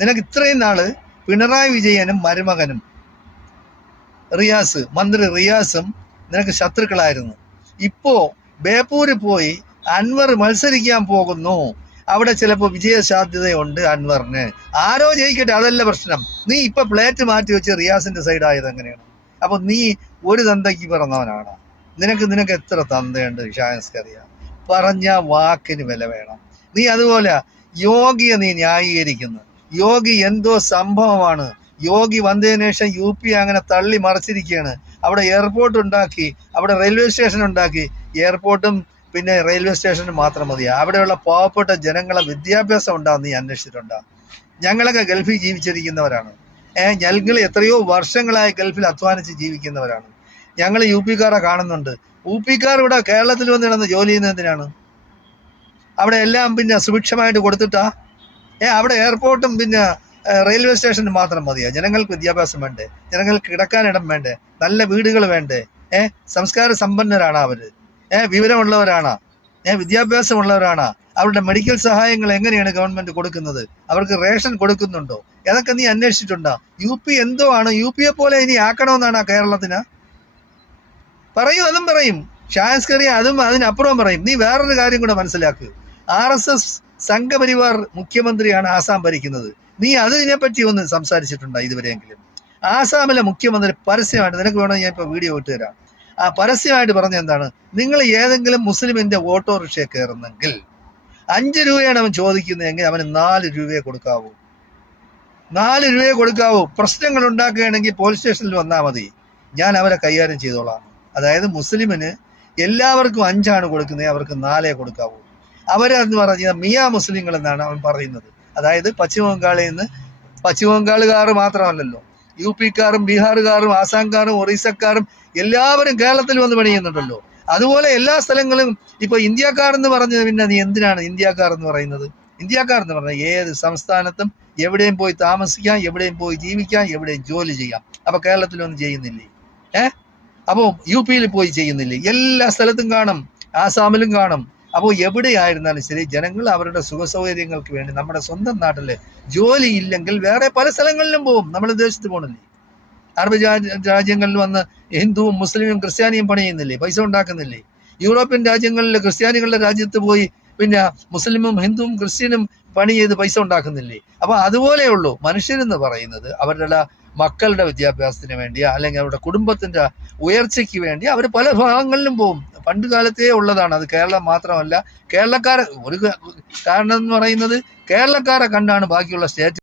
നിനക്ക് ഇത്രയും നാള് പിണറായി വിജയനും മരുമകനും മന്ത്രി റിയാസും നിനക്ക് ശത്രുക്കളായിരുന്നു. ഇപ്പോ ബേപ്പൂര് പോയി അൻവർ മത്സരിക്കാൻ പോകുന്നു. അവിടെ ചിലപ്പോൾ വിജയ സാധ്യതയുണ്ട് അൻവറിന്. ആരോ ജയിക്കട്ടെ, അതല്ല പ്രശ്നം. നീ ഇപ്പൊ പ്ലേറ്റ് മാറ്റി വെച്ച് റിയാസിന്റെ സൈഡായത് എങ്ങനെയാണ്? അപ്പൊ നീ ഒരു തന്തയ്ക്ക് പിറന്നവനാണ്. നിനക്ക് എത്ര തന്തയുണ്ട് ഷായൻസ്കറിയാം. പറഞ്ഞ വാക്കിന് വില വേണം. നീ അതുപോലെ യോഗിയെ നീ ന്യായീകരിക്കുന്നു. യോഗി എന്തോ സംഭവമാണ്. യോഗി വന്നതിന് ശേഷം UP അങ്ങനെ തള്ളി മറിച്ചിരിക്കുകയാണ്. അവിടെ എയർപോർട്ട് ഉണ്ടാക്കി, അവിടെ റെയിൽവേ സ്റ്റേഷൻ ഉണ്ടാക്കി. എയർപോർട്ടും പിന്നെ റെയിൽവേ സ്റ്റേഷനും മാത്രം മതിയാ? അവിടെയുള്ള പാവപ്പെട്ട ജനങ്ങളെ വിദ്യാഭ്യാസം ഉണ്ടാകുന്ന നീ അന്വേഷിച്ചിട്ടുണ്ടോ? ഞങ്ങളൊക്കെ ഗൾഫിൽ ജീവിച്ചിരിക്കുന്നവരാണ്. ഞങ്ങൾ എത്രയോ വർഷങ്ങളായി ഗൾഫിൽ അധ്വാനിച്ച് ജീവിക്കുന്നവരാണ്. ഞങ്ങൾ UP കാണുന്നുണ്ട്. UP ഇവിടെ കേരളത്തിൽ വന്ന് കിടന്ന് ജോലി ചെയ്യുന്നതിനാണ്. അവിടെ എല്ലാം പിന്നെ സുഭിക്ഷമായിട്ട് കൊടുത്തിട്ടാ? അവിടെ എയർപോർട്ടും പിന്നെ റെയിൽവേ സ്റ്റേഷനും മാത്രം മതിയാ? ജനങ്ങൾക്ക് വിദ്യാഭ്യാസം വേണ്ടേ? ജനങ്ങൾക്ക് കിടക്കാനിടം വേണ്ടേ? നല്ല വീടുകൾ വേണ്ടേ? സംസ്കാര സമ്പന്നരാണ് അവര്? വിവരമുള്ളവരാണ്? വിദ്യാഭ്യാസമുള്ളവരാണ്? അവരുടെ മെഡിക്കൽ സഹായങ്ങൾ എങ്ങനെയാണ് ഗവൺമെന്റ് കൊടുക്കുന്നത്? അവർക്ക് റേഷൻ കൊടുക്കുന്നുണ്ടോ? അതൊക്കെ നീ അന്വേഷിച്ചിട്ടുണ്ടോ? UP എന്തോ ആണ്. UP പോലെ ഇനി ആക്കണമെന്നാണ് കേരളത്തിന്? പറയും, അതും പറയും. ഷായൻസ്കറി അതും അതിനപ്പുറം പറയും. നീ വേറൊരു കാര്യം കൂടെ മനസ്സിലാക്കുക. RSS സംഘപരിവാർ മുഖ്യമന്ത്രിയാണ് ആസാം ഭരിക്കുന്നത്. നീ അതിനെപ്പറ്റി ഒന്ന് സംസാരിച്ചിട്ടുണ്ടോ ഇതുവരെയെങ്കിലും? ആസാമിലെ മുഖ്യമന്ത്രി പരസ്യമായിട്ട്, നിനക്ക് വേണമെങ്കിൽ ഞാൻ ഇപ്പൊ വീഡിയോ ഇട്ട് തരാം, പരസ്യമായിട്ട് പറഞ്ഞ എന്താണ്? നിങ്ങൾ ഏതെങ്കിലും മുസ്ലിമിന്റെ ഓട്ടോറിക്ഷയെ കയറുന്നെങ്കിൽ 5 രൂപയാണ് അവൻ ചോദിക്കുന്നതെങ്കിൽ അവന് 4 രൂപയെ കൊടുക്കാവൂ. 4 രൂപയെ കൊടുക്കാവൂ. പ്രശ്നങ്ങൾ ഉണ്ടാക്കുകയാണെങ്കിൽ പോലീസ് സ്റ്റേഷനിൽ വന്നാൽ മതി, ഞാൻ അവരെ കൈകാര്യം ചെയ്തോളാം. അതായത് മുസ്ലിമിന് എല്ലാവർക്കും 5 കൊടുക്കുന്നത്, അവർക്ക് 4 കൊടുക്കാവൂ. അവരെന്ന് പറഞ്ഞാൽ മിയാ മുസ്ലിങ്ങൾ എന്നാണ് അവൻ പറയുന്നത്. അതായത് പശ്ചിമ ബംഗാളുകാർ മാത്രമല്ലല്ലോ, UP ബീഹാറുകാരും ആസാംകാരും ഒറീസക്കാരും എല്ലാവരും കേരളത്തിൽ വന്ന് പണിയുന്നുണ്ടല്ലോ. അതുപോലെ എല്ലാ സ്ഥലങ്ങളും ഇപ്പൊ ഇന്ത്യക്കാരെന്ന് പറഞ്ഞത്, പിന്നെ നീ എന്തിനാണ് ഇന്ത്യക്കാർ എന്ന് പറയുന്നത്? ഇന്ത്യക്കാർ എന്ന് പറഞ്ഞാൽ ഏത് സംസ്ഥാനത്തും എവിടെയും പോയി താമസിക്കാം, എവിടെയും പോയി ജീവിക്കാം, എവിടെയും ജോലി ചെയ്യാം. അപ്പൊ കേരളത്തിലൊന്നും ചെയ്യുന്നില്ലേ? അപ്പോൾ UP പോയി ചെയ്യുന്നില്ലേ? എല്ലാ സ്ഥലത്തും കാണും, ആസാമിലും കാണും. അപ്പോൾ എവിടെയായിരുന്നാലും ശരി, ജനങ്ങൾ അവരുടെ സുഖസൗകര്യങ്ങൾക്ക് വേണ്ടി നമ്മുടെ സ്വന്തം നാട്ടില് ജോലി ഇല്ലെങ്കിൽ വേറെ പല സ്ഥലങ്ങളിലും പോകും. നമ്മൾ വിദേശത്ത് പോകണില്ലേ? അറബ് രാജ്യങ്ങളിൽ വന്ന് ഹിന്ദുവും മുസ്ലിമും ക്രിസ്ത്യാനിയും പണി ചെയ്യുന്നില്ലേ? പൈസ ഉണ്ടാക്കുന്നില്ലേ? യൂറോപ്യൻ രാജ്യങ്ങളിൽ ക്രിസ്ത്യാനികളുടെ രാജ്യത്ത് പോയി പിന്നെ മുസ്ലിമും ഹിന്ദുവും ക്രിസ്ത്യനും പണി ചെയ്ത് പൈസ ഉണ്ടാക്കുന്നില്ലേ? അപ്പൊ അതുപോലെയുള്ളൂ മനുഷ്യരെന്ന് പറയുന്നത്. അവരുടെ മക്കളുടെ വിദ്യാഭ്യാസത്തിന് വേണ്ടിയാ, അല്ലെങ്കിൽ അവരുടെ കുടുംബത്തിന്റെ ഉയർച്ചയ്ക്ക് വേണ്ടി അവർ പല ഭാഗങ്ങളിലും പോകും. പണ്ട് കാലത്തേ ഉള്ളതാണ് അത്. കേരളം മാത്രമല്ല, കേരളക്കാരെ ഒരു കാരണം എന്ന് പറയുന്നത് കേരളക്കാരെ കണ്ടാണ് ബാക്കിയുള്ള സ്റ്റേറ്റ്